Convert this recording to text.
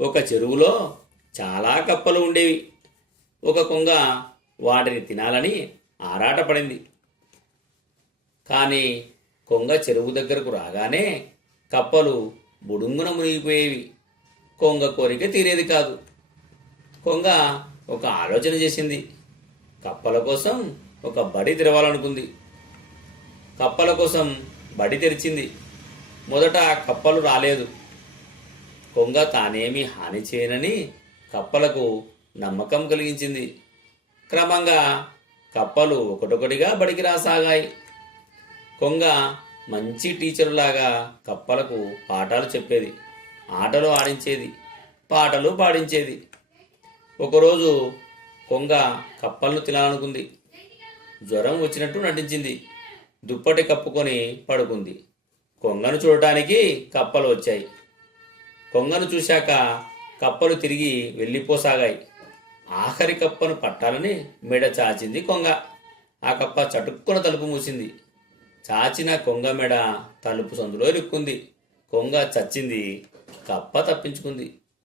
ఒక చెరువులో చాలా కప్పలు ఉండేవి. ఒక కొంగ వాటిని తినాలని ఆరాటపడింది. కానీ కొంగ చెరువు దగ్గరకు రాగానే కప్పలు బుడుంగున మునిగిపోయేవి. కొంగ కోరిక తీరేది కాదు. కొంగ ఒక ఆలోచన చేసింది. కప్పల కోసం ఒక బడి తెరవాలనుకుంది. కప్పల కోసం బడి తెరిచింది. మొదట కప్పలు రాలేదు. కొంగ తానేమీ హాని చేయనని కప్పలకు నమ్మకం కలిగించింది. క్రమంగా కప్పలు ఒకటొకటిగా బడికి రాసాగాయి. కొంగ మంచి టీచరులాగా కప్పలకు పాఠాలు చెప్పేది, ఆటలు ఆడించేది, పాటలు పాడించేది. ఒకరోజు కొంగ కప్పలను తినాలనుకుంది. జ్వరం వచ్చినట్టు నటించింది. దుప్పటి కప్పుకొని పడుకుంది. కొంగను చూడటానికి కప్పలు వచ్చాయి. కొంగను చూశాక కప్పలు తిరిగి వెళ్ళిపోసాగాయి. ఆఖరి కప్పను పట్టాలని మెడ చాచింది కొంగ. ఆ కప్ప చటుక్కున తలుపు మూసింది. చాచిన కొంగ మెడ తలుపు సందులో ఇరుక్కుంది. కొంగ చచ్చింది. కప్ప తప్పించుకుంది.